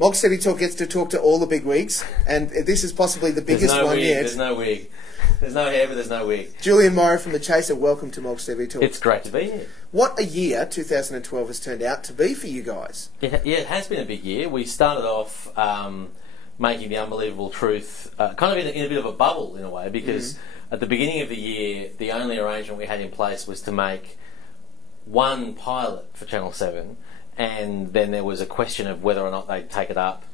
MolksTVTalk gets to talk to all the big wigs, and this is possibly the biggest one yet. There's no wig. There's no hair, but there's no wig. Julian Morrow from The Chaser, welcome to MolksTVTalk. It's great to be here. What a year 2012 has turned out to be for you guys. Yeah, it has been a big year. We started off making The Unbelievable Truth kind of in a bit of a bubble, in a way, because at the beginning of the year, the only arrangement we had in place was to make one pilot for Channel 7, and then there was a question of whether or not they'd take it up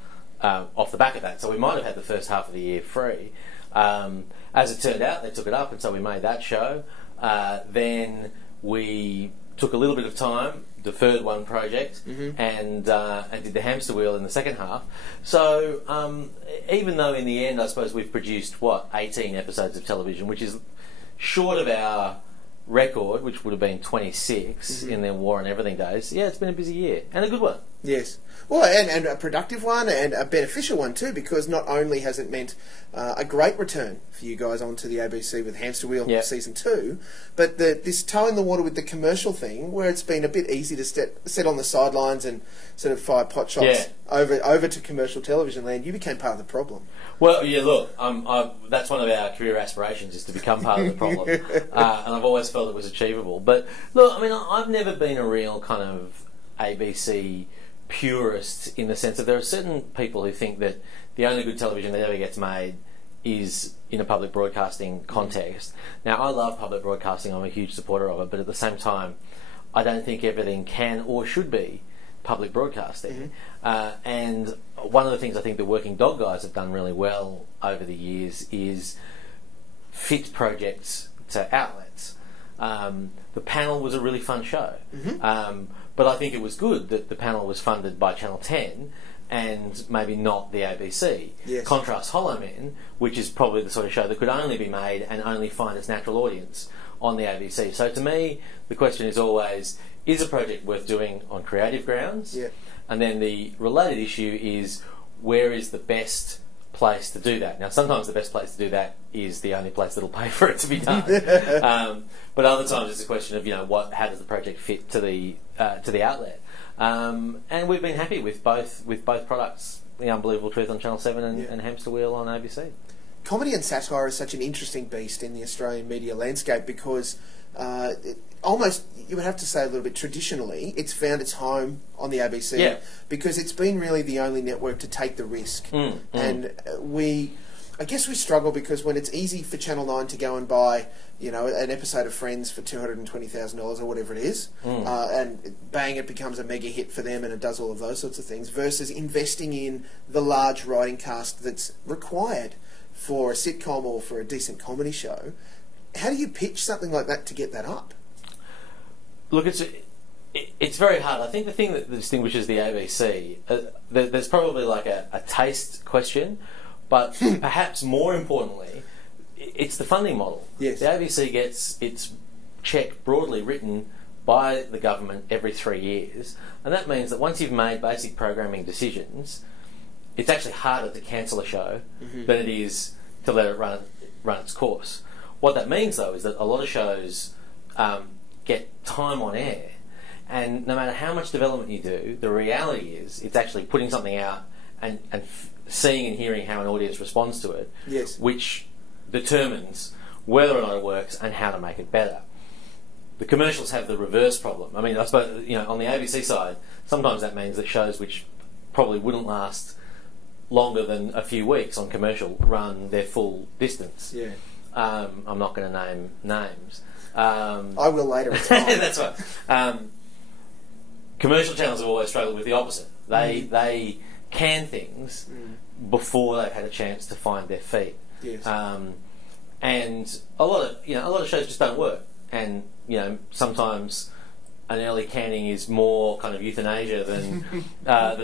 off the back of that. So we might have had the first half of the year free. As it turned out, they took it up, and so we made that show. Then we took a little bit of time, deferred one project, and did The Hamster Wheel in the second half. So even though in the end, I suppose we've produced, 18 episodes of television, which is short of our record, which would have been 26 in their War and Everything days. Yeah, it's been a busy year, and a good one. Yes. Well, and a productive one, and a beneficial one too, because not only has it meant a great return for you guys onto the ABC with Hamster Wheel Season 2, but this toe in the water with the commercial thing, where it's been a bit easy to sit on the sidelines and sort of fire pot shots over to commercial television land, you became part of the problem. Well, yeah, look, that's one of our career aspirations, is to become part of the problem, and I've always felt it was achievable. But look, I mean, I've never been a real kind of ABC purist, in the sense that there are certain people who think that the only good television that ever gets made is in a public broadcasting context. Now, I love public broadcasting, I'm a huge supporter of it, but at the same time, I don't think everything can or should be public broadcasting. And one of the things I think the Working Dog guys have done really well over the years is fit projects to outlets. The Panel was a really fun show, but I think it was good that the Panel was funded by Channel 10 and maybe not the ABC. Contrast Hollow Men, which is probably the sort of show that could only be made and only find its natural audience on the ABC. So to me, the question is always, is a project worth doing on creative grounds? And then the related issue is, where is the best place to do that? Now, sometimes the best place to do that is the only place that'll pay for it to be done. But other times it's a question of, how does the project fit to the outlet? And we've been happy with both products, The Unbelievable Truth on Channel 7 and Hamster Wheel on ABC. Comedy and satire is such an interesting beast in the Australian media landscape, because almost, you would have to say a little bit traditionally, it's found its home on the ABC because it's been really the only network to take the risk. And I guess we struggle because when it's easy for Channel 9 to go and buy, an episode of Friends for $220,000 or whatever it is, and bang, it becomes a mega hit for them and it does all of those sorts of things, versus investing in the large writing cast that's required for a sitcom or for a decent comedy show. How do you pitch something like that to get that up? Look, it's very hard. I think the thing that distinguishes the ABC, there's probably like a taste question, but perhaps more importantly, it's the funding model. The ABC gets its cheque broadly written by the government every 3 years, and that means that once you've made basic programming decisions, it's actually harder to cancel a show than it is to let it run its course. What that means, though, is that a lot of shows get time on air, and no matter how much development you do, the reality is it's actually putting something out and seeing and hearing how an audience responds to it, which determines whether or not it works and how to make it better. The commercials have the reverse problem. I mean, I suppose, on the ABC side, sometimes that means that shows which probably wouldn't last longer than a few weeks on commercial run their full distance. I'm not going to name names. I will later. It's fine. That's right. Commercial channels have always struggled with the opposite. They can things before they've had a chance to find their feet. And a lot of shows just don't work. And sometimes an early canning is more kind of euthanasia than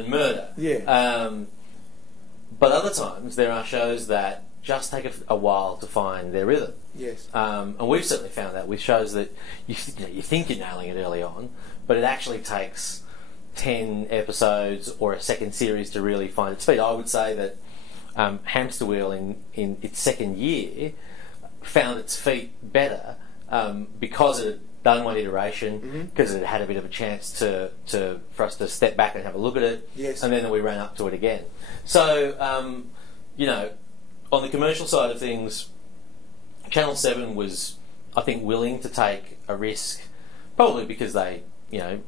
murder. But other times there are shows that just take a while to find their rhythm. And we've certainly found that with shows that you think you're nailing it early on, but it actually takes 10 episodes or a second series to really find its feet. I would say that Hamster Wheel in its second year found its feet better because it had done one iteration because it had a bit of a chance for us to step back and have a look at it. Yes. And then we ran up to it again. So, you know, on the commercial side of things, Channel 7 was, I think, willing to take a risk, probably because they, you know,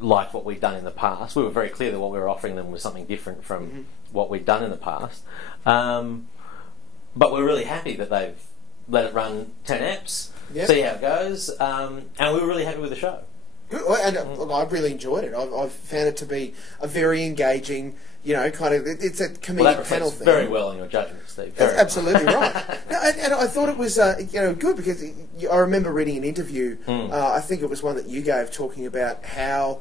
liked what we'd done in the past. We were very clear that what we were offering them was something different from what we'd done in the past. But we're really happy that they've let it run 10 eps, see how it goes, and we were really happy with the show. Good. And I've really enjoyed it. I've found it to be a very engaging, you know, kind of, it's a comedic panel thing. Very well in your judgment, Steve. That's absolutely right. And I thought it was, you know, good because I remember reading an interview, I think it was one that you gave, talking about how,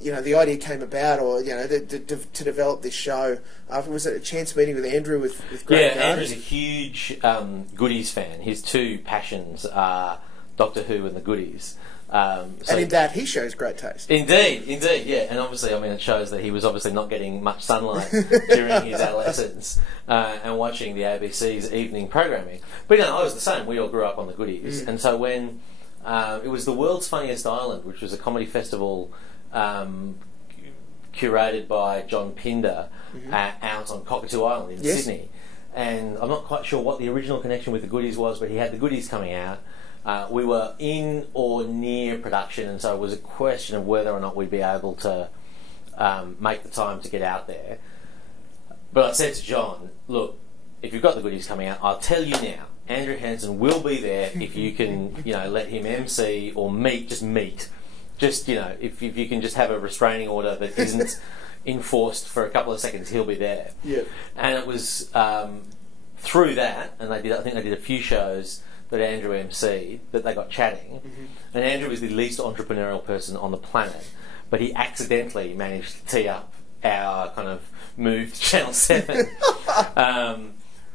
you know, the idea came about, or, you know, to develop this show. Was it a chance meeting with Andrew with Graham? Yeah, Andrew's a huge Goodies fan. His two passions are Doctor Who and the Goodies. And in that, he shows great taste. Indeed, yeah. And obviously, I mean, it shows that he was obviously not getting much sunlight during his adolescence and watching the ABC's evening programming. But, you know, I was the same. We all grew up on the Goodies. And so when it was the World's Funniest Island, which was a comedy festival curated by John Pinder out on Cockatoo Island in Sydney. And I'm not quite sure what the original connection with the Goodies was, but he had the Goodies coming out. We were in or near production, and so it was a question of whether or not we'd be able to make the time to get out there. But I said to John, look, if you've got the Goodies coming out, I'll tell you now, Andrew Hansen will be there if you can, you know, let him MC or meet. Just, you know, if you can just have a restraining order that isn't enforced for a couple of seconds, he'll be there. Yeah. And it was through that, and I think they did a few shows that Andrew MC'd, that they got chatting. And Andrew is the least entrepreneurial person on the planet, but he accidentally managed to tee up our kind of move to Channel 7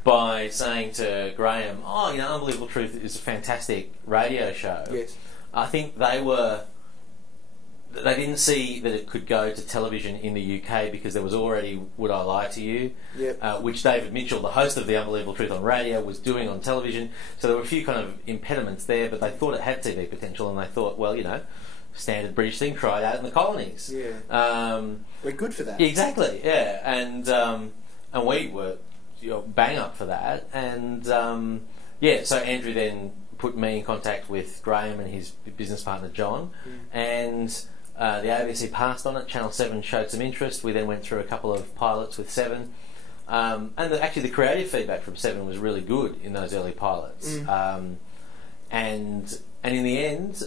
by saying to Graham, oh, you know, Unbelievable Truth is a fantastic radio show. Yes. I think they didn't see that it could go to television in the UK because there was already Would I Lie to You, which David Mitchell, the host of The Unbelievable Truth on radio, was doing on television. So there were a few kind of impediments there, but they thought it had TV potential, and they thought, well, you know, standard British thing, try it out in the colonies. Yeah. We're good for that. Exactly, yeah. And we were, you know, bang up for that. And, yeah, so Andrew then put me in contact with Graham and his business partner, John, and the ABC passed on it. Channel 7 showed some interest. We then went through a couple of pilots with 7. And actually the creative feedback from 7 was really good in those early pilots. And in the end,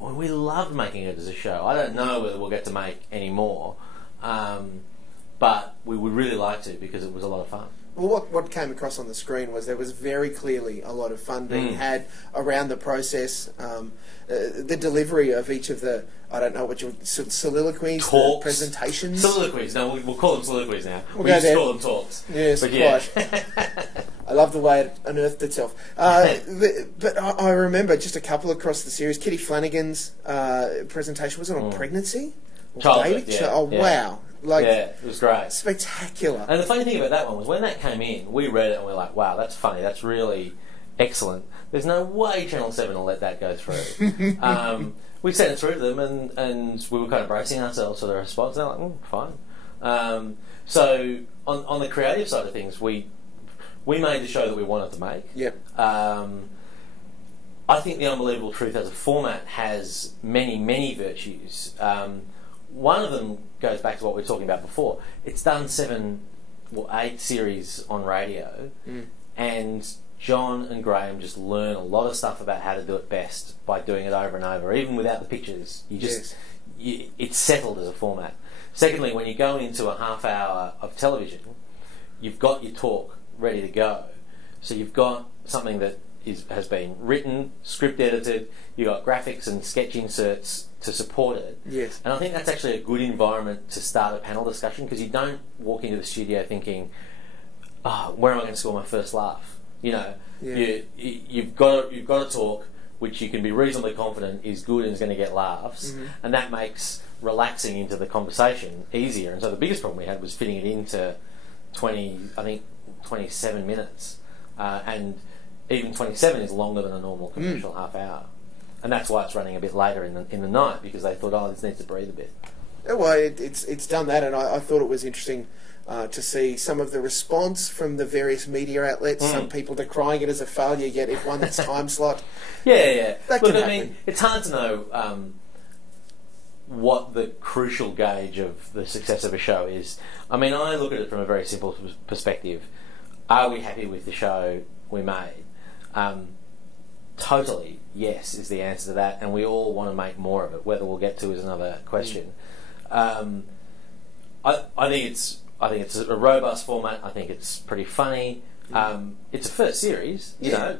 we loved making it as a show. I don't know whether we'll get to make any more, but we would really like to because it was a lot of fun. Well, what came across on the screen was there was very clearly a lot of fun being had around the process. The delivery of each of the, I don't know what you soliloquies, talks, presentations. Soliloquies. No, we'll call them soliloquies now. We used to call them talks. Yes, but quite. I love the way it unearthed itself. But I remember just a couple across the series. Kitty Flanagan's presentation, was it on pregnancy? Childhood, wow. Like, yeah, it was great. Spectacular. And the funny thing about that one was when that came in, we read it and we were like, wow, that's funny, that's really excellent. There's no way Channel 7 will let that go through. We sent it through to them and we were kind of bracing ourselves for the response. They're like, fine. So on the creative side of things, we made the show that we wanted to make. Yep. I think The Unbelievable Truth as a format has many, many virtues. One of them goes back to what we were talking about before. It's done 7 or 8 series on radio, and John and Graham just learn a lot of stuff about how to do it best by doing it over and over, even without the pictures. It's settled as a format. Secondly, when you go into a half hour of television, you've got your talk ready to go. So you've got something that has been written, script edited, you've got graphics and sketch inserts to support it. Yes. And I think that's actually a good environment to start a panel discussion, because you don't walk into the studio thinking, where am I going to score my first laugh? You know, you've got a talk which you can be reasonably confident is good and is going to get laughs, and that makes relaxing into the conversation easier. And so the biggest problem we had was fitting it into 27 minutes, and even 27 is longer than a normal commercial half hour. and that's why it's running a bit later in the night, because they thought, oh, this needs to breathe a bit. Well, it's done that, and I thought it was interesting to see some of the response from the various media outlets. Some people decrying it as a failure, yet it won its time slot. Yeah. That Look, can I happen. mean, it's hard to know what the crucial gauge of the success of a show is. I mean, I look at it from a very simple perspective. Are we happy with the show we made? Totally, yes, is the answer to that, and we all want to make more of it. Whether we'll get to is another question. I think it's a robust format. I think it's pretty funny. It's a first series. You know,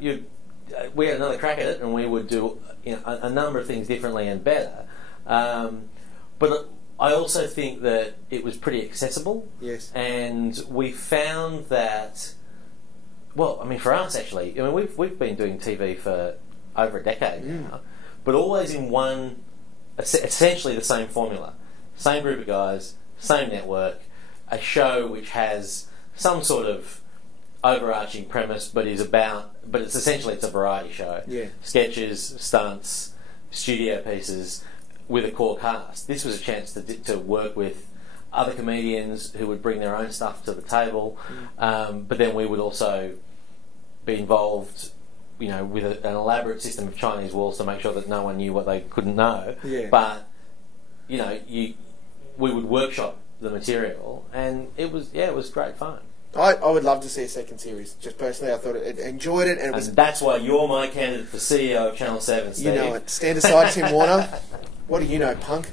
we had another crack at it, and we would do a number of things differently and better. But I also think that it was pretty accessible. Yes. And we found that, well, I mean, for us actually, I mean, we've been doing TV for over a decade now, but always in one, essentially the same formula, same group of guys, same network, a show which has some sort of overarching premise, but it's essentially it's a variety show. Yeah. Sketches, stunts, studio pieces, with a core cast. This was a chance to work with other comedians who would bring their own stuff to the table, but then we would also be involved, with an elaborate system of Chinese walls to make sure that no one knew what they couldn't know. Yeah. But we would workshop the material, and it was great fun. I would love to see a second series. Just personally, I thought enjoyed it, and that's why you're my candidate for CEO of Channel 7, Steve. You know it. Stand aside, Tim Warner. What do you know, punk?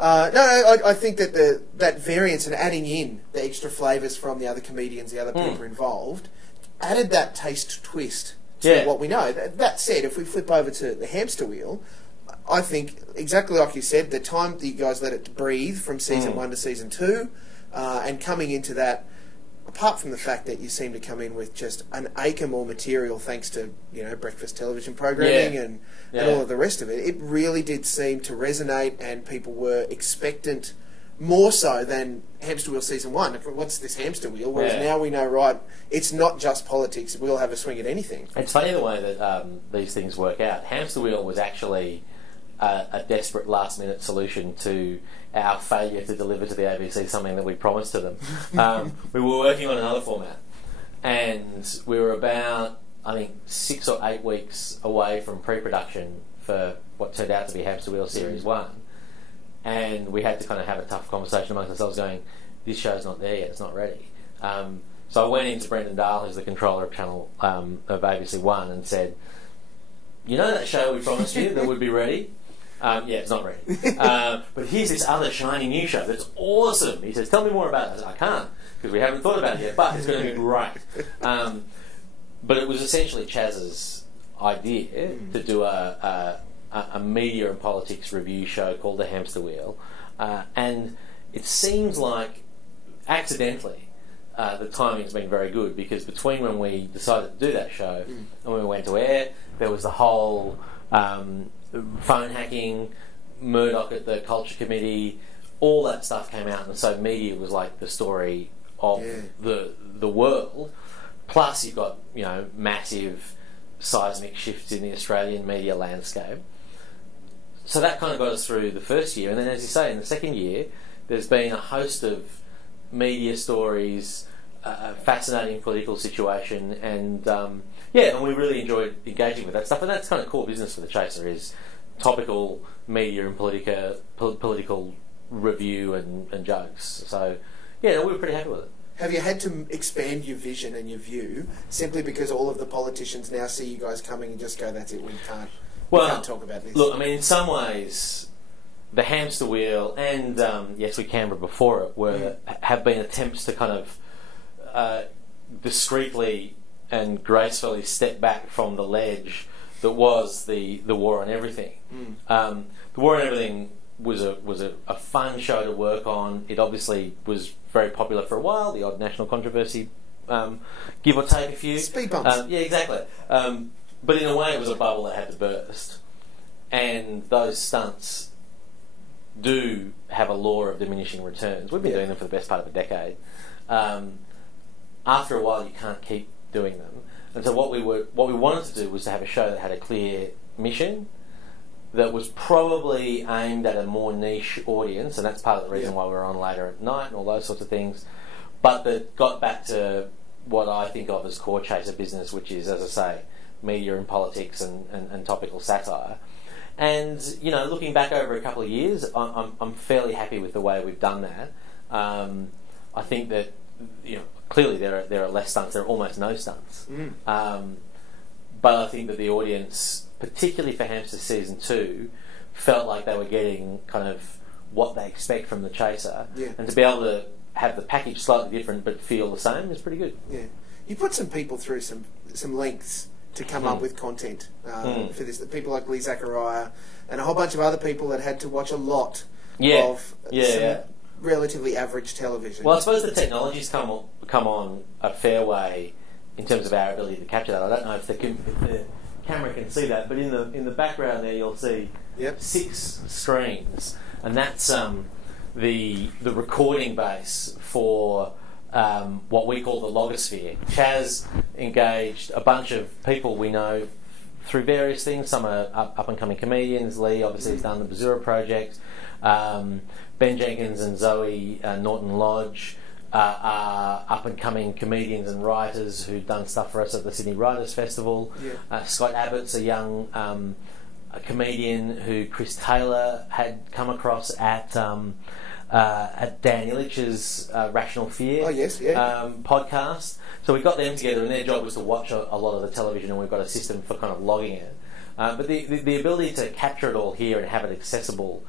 I think that that variance and adding in the extra flavours from the other comedians, the other people involved, added that taste twist to what we know. That said, if we flip over to the hamster wheel, I think, exactly like you said, the time that you guys let it breathe from season 1 to season 2, and coming into that, apart from the fact that you seem to come in with just an acre more material thanks to breakfast television programming and all of the rest of it, it really did seem to resonate, and people were expectant more so than Hamster Wheel season 1. What's this hamster wheel? Whereas now we know, right, it's not just politics. We'll have a swing at anything. It's funny the way that these things work out. Hamster Wheel was actually a desperate last-minute solution to our failure to deliver to the ABC something that we promised to them. We were working on another format, and we were about, I think, 6 or 8 weeks away from pre-production for what turned out to be Hamster Wheel Series 1. And we had to kind of have a tough conversation amongst ourselves going, this show's not there yet, it's not ready. So I went into Brendan Dahl, who's the controller of Channel of ABC 1, and said, you know that show we promised you that would be ready? Yeah, it's not ready. But here's this other shiny new show that's awesome. He says, tell me more about it. I said, I can't, because we haven't thought about it yet, but it's going to be great. But it was essentially Chaz's idea to do a media and politics review show called The Hamster Wheel. And it seems like, accidentally, the timing's been very good, because between when we decided to do that show and when we went to air, there was the whole phone hacking, Murdoch at the Culture Committee, all that stuff came out, and so media was like the story of the world. Plus you've got massive seismic shifts in the Australian media landscape. So that kind of got us through the first year, and then, as you say, in the second year there's been a host of media stories, a fascinating political situation, and and we really enjoyed engaging with that stuff. And that's kind of core business for The Chaser, is topical media and political review and jokes. So we were pretty happy with it. Have you had to expand your vision and your view simply because all of the politicians now see you guys coming and just go, that's it, we can't talk about this? Look, I mean, in some ways, the Hamster Wheel and Yes We Canberra before it have been attempts to kind of discreetly and gracefully step back from the ledge that was the War on Everything. The War on Everything was a fun show to work on. It obviously was very popular for a while, the odd national controversy, give or take a few. Speed bumps. Yeah, exactly. But in a way it was a bubble that had to burst. And those stunts do have a law of diminishing returns. We've been doing them for the best part of a decade. After a while you can't keep doing them. And so what we wanted to do was to have a show that had a clear mission, that was probably aimed at a more niche audience, and that's part of the reason why we were on later at night and all those sorts of things, but that got back to what I think of as core Chaser business, which is, as I say, media and politics and topical satire. And, you know, looking back over a couple of years, I'm fairly happy with the way we've done that. I think that, you know, clearly there are less stunts, there are almost no stunts. But I think that the audience, particularly for Hamster Season 2, felt like they were getting kind of what they expect from the Chaser. And to be able to have the package slightly different but feel the same is pretty good. You put some people through some lengths to come up with content for this. People like Lee Zachariah and a whole bunch of other people that had to watch a lot of some relatively average television. Well, I suppose the technology's come on a fair way in terms of our ability to capture that. I don't know if the camera can see that, but in the background there you'll see 6 screens, and that's the recording base for what we call the logosphere. Chaz engaged a bunch of people we know through various things. Some are up and coming comedians. Lee obviously has done the Bazura project. Ben Jenkins and Zoe Norton Lodge are up-and-coming comedians and writers who've done stuff for us at the Sydney Writers' Festival. Scott Abbott's a young a comedian who Chris Taylor had come across at Dan Ilich's Rational Fear podcast. So we got them together, and their job was to watch a lot of the television, and we've got a system for kind of logging it. But the ability to capture it all here and have it accessible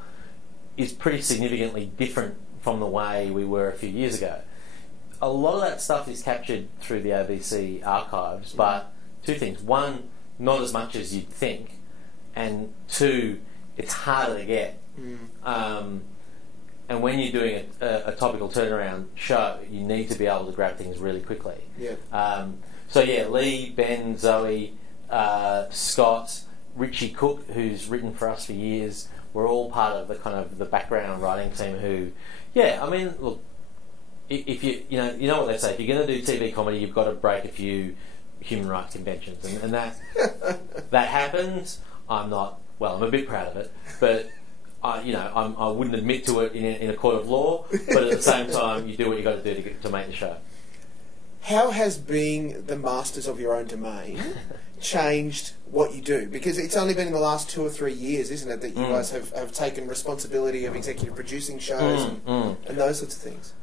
is pretty significantly different from the way we were a few years ago. A lot of that stuff is captured through the ABC archives, but 2 things. 1, not as much as you'd think, and 2, it's harder to get. And when you're doing a topical turnaround show, you need to be able to grab things really quickly. So Lee, Ben, Zoe, Scott, Richie Cook, who's written for us for years, we're all part of the kind of the background writing team who, I mean, look, if you know what they say, if you're going to do TV comedy, you've got to break a few human rights conventions, and that happened. I'm a bit proud of it, but I wouldn't admit to it in a court of law, but at the same time, you do what you got to do to make the show. How has being the masters of your own domain changed what you do? Because it's only been in the last 2 or 3 years, isn't it, that you guys have taken responsibility of executive producing shows and those sorts of things?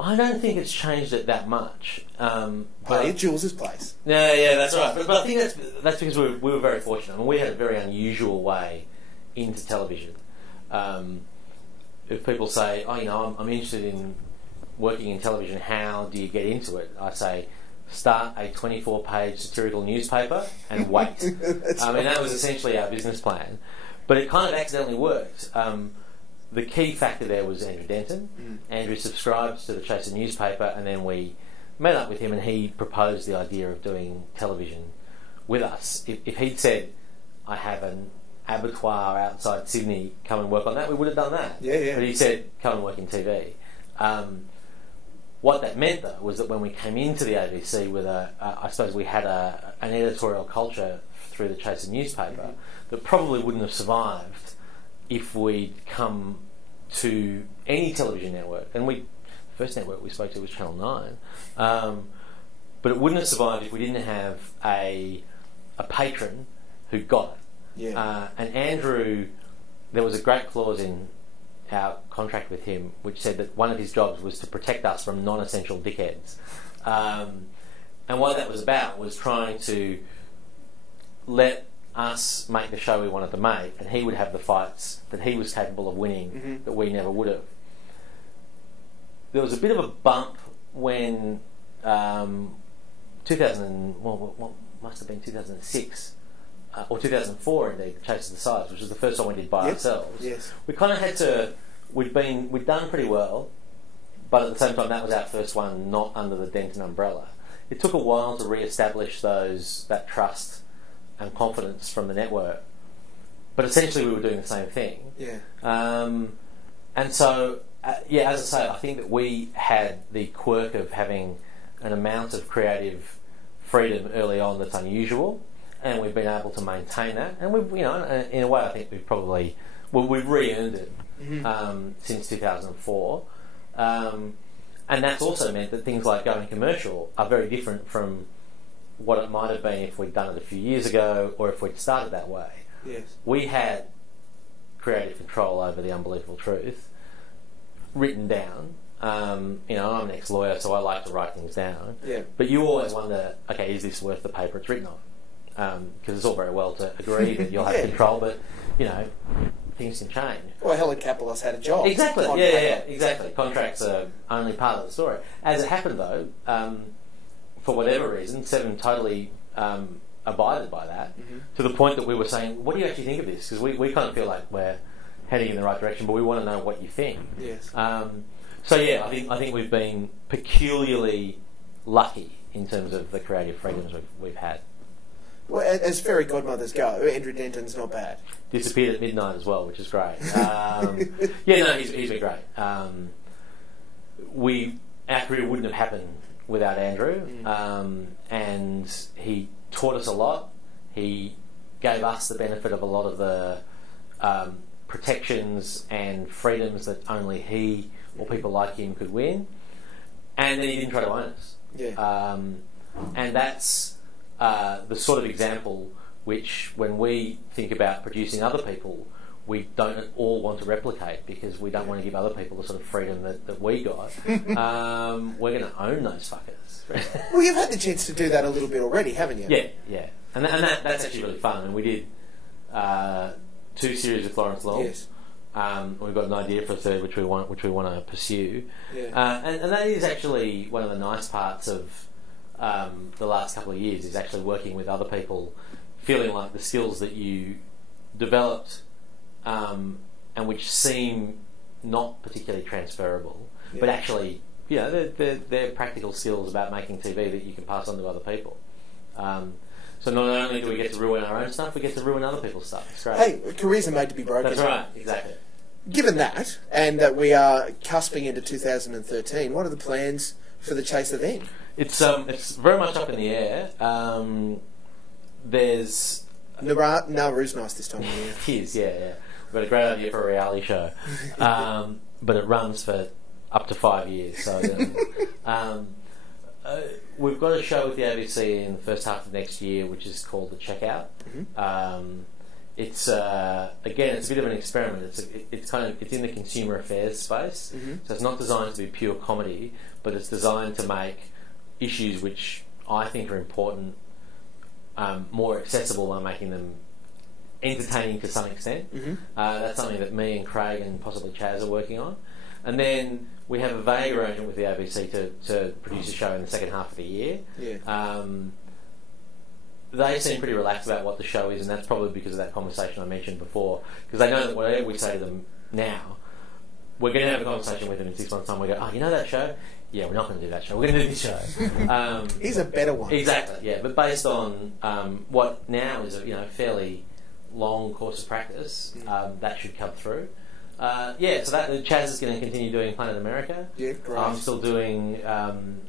I don't think it's changed it that much. But Jules' place. Yeah, that's right. But I think that's because we were very fortunate. I mean, we had a very unusual way into television. If people say, I'm interested in working in television, how do you get into it? I say, start a 24-page satirical newspaper and wait. That was essentially our business plan. But it kind of accidentally worked. The key factor there was Andrew Denton. Andrew subscribed to the Chaser newspaper, and then we met up with him, and he proposed the idea of doing television with us. If he'd said, I have an abattoir outside Sydney, come and work on that, we would have done that. But he said, come and work in TV. What that meant, though, was that when we came into the ABC with I suppose we had an editorial culture through the Chaser newspaper that probably wouldn't have survived if we'd come to any television network. And the first network we spoke to was Channel 9. But it wouldn't have survived if we didn't have a patron who got it. And Andrew, there was a great clause in our contract with him which said that one of his jobs was to protect us from non-essential dickheads. And what that was about was trying to let us make the show we wanted to make, and he would have the fights that he was capable of winning that we never would have. There was a bit of a bump when 2006 or 2004 indeed, Chase of the Sides, which was the first one we did by ourselves. We kind of had to. We'd done pretty well, but at the same time that was our first one not under the Denton umbrella. It took a while to re-establish that trust and confidence from the network, but essentially we were doing the same thing. And so, as I say, I think that we had the quirk of having an amount of creative freedom early on that's unusual, and we've been able to maintain that. And we've, you know, in a way, I think we've probably we've re-earned it since 2004. And that's also meant that things like going commercial are very different from what it might have been if we'd done it a few years ago or if we'd started that way. Yes. We had creative control over The Unbelievable Truth written down. You know, I'm an ex-lawyer, so I like to write things down. Yeah. But you always wonder, okay, is this worth the paper it's written on? Because it's all very well to agree that you'll have control, but, you know, things can change. Well, Helen Kapelos had a job. Exactly, yeah, exactly. Contracts are only part of the story. As it happened, though, for whatever reason, Seven totally abided by that, to the point that we were saying, what do you actually think of this? Because we kind of feel like we're heading in the right direction, but we want to know what you think. Yes. So yeah, I think we've been peculiarly lucky in terms of the creative freedoms we've had. Well, as fairy godmothers go, Andrew Denton's not bad. Disappeared at midnight as well, which is great. Yeah, no, he's been great. Our career wouldn't have happened without Andrew, and he taught us a lot. He gave us the benefit of a lot of the protections and freedoms that only he or people like him could win, and then he didn't try to own us. Yeah. And that's the sort of example which, when we think about producing other people, we don't at all want to replicate, because we don't want to give other people the sort of freedom that we got. We're going to own those fuckers. Well, you've had the chance to do that a little bit already, haven't you? Yeah. And that's actually really fun. And we did 2 series with Lawrence Long. Yes. We've got an idea for a third, which we want to pursue. Yeah. And that is actually one of the nice parts of the last couple of years, is actually working with other people, feeling like the skills that you developed and which seem not particularly transferable, but actually, you know, they're practical skills about making TV that you can pass on to other people. So not only do we get to ruin our own stuff, we get to ruin other people's stuff. It's great. Hey, careers are made to be broken. That's right, exactly. Given that, and that we are cusping into 2013, what are the plans for The Chaser then? It's very much up in the air. There's Nauru's nice this time of year. It is, yeah. We've got a great idea for a reality show, but it runs for up to 5 years. So we've got a show with the ABC in the first half of next year, which is called The Checkout. It's again, it's a bit of an experiment. It's in the consumer affairs space, so it's not designed to be pure comedy, but it's designed to make issues which I think are important more accessible by making them entertaining to some extent. That's something that me and Craig and possibly Chaz are working on. And then we have a vague arrangement with the ABC to produce a show in the second half of the year. Yeah. They seem pretty relaxed about what the show is, and that's probably because of that conversation I mentioned before, because they know that whatever we say to them now, we're going to have a conversation with them in 6 months' time. We go, oh, you know that show? Yeah, we're not going to do that show. We're going to do this show. Here's a better one. Exactly, yeah. But based on what now is a fairly long course of practice, that should come through. So that Chaz is going to continue doing Planet America. Yeah, great. I'm still doing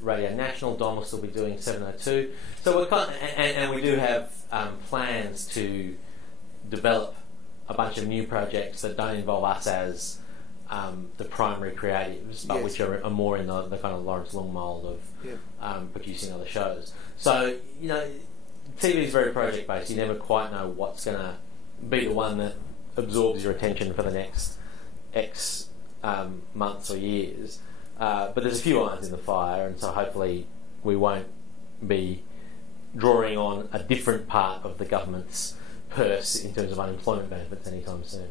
Radio National. Dom will still be doing 702. So we're and we do have plans to develop a bunch of new projects that don't involve us as the primary creatives, but which are more in the kind of Lawrence Long mould of producing other shows. So, TV is very project based. You never quite know what's going to be the one that absorbs your attention for the next X months or years. But there's a few irons in the fire, and so hopefully we won't be drawing on a different part of the government's purse in terms of unemployment benefits anytime soon.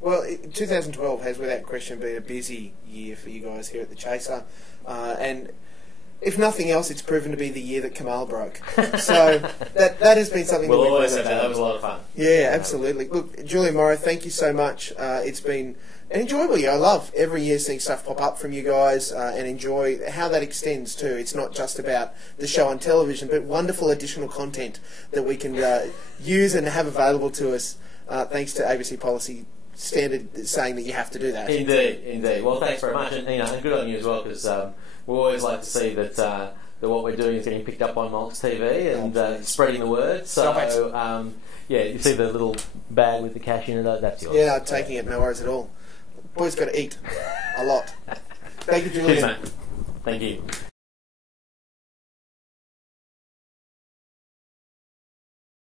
Well, 2012 has without question been a busy year for you guys here at The Chaser, and if nothing else, it's proven to be the year that Kamal broke. So that has been something we'll that we've always say that was a lot of fun. Yeah, absolutely. Look, Julian Morrow, thank you so much. It's been an enjoyable year. I love every year seeing stuff pop up from you guys, and enjoy how that extends too. It's not just about the show on television, but wonderful additional content that we can use and have available to us thanks to ABC policy standard saying that you have to do that. Indeed. Well, thanks very much, and good on you as well, because we always like to see that that what we're doing is getting picked up by Molks TV and spreading the word. So, yeah, you see the little bag with the cash in it, that's yours. Yeah, I'm taking it, no worries at all. Boys got to eat. A lot. Thank you, Julian. Cheers, mate. Thank you.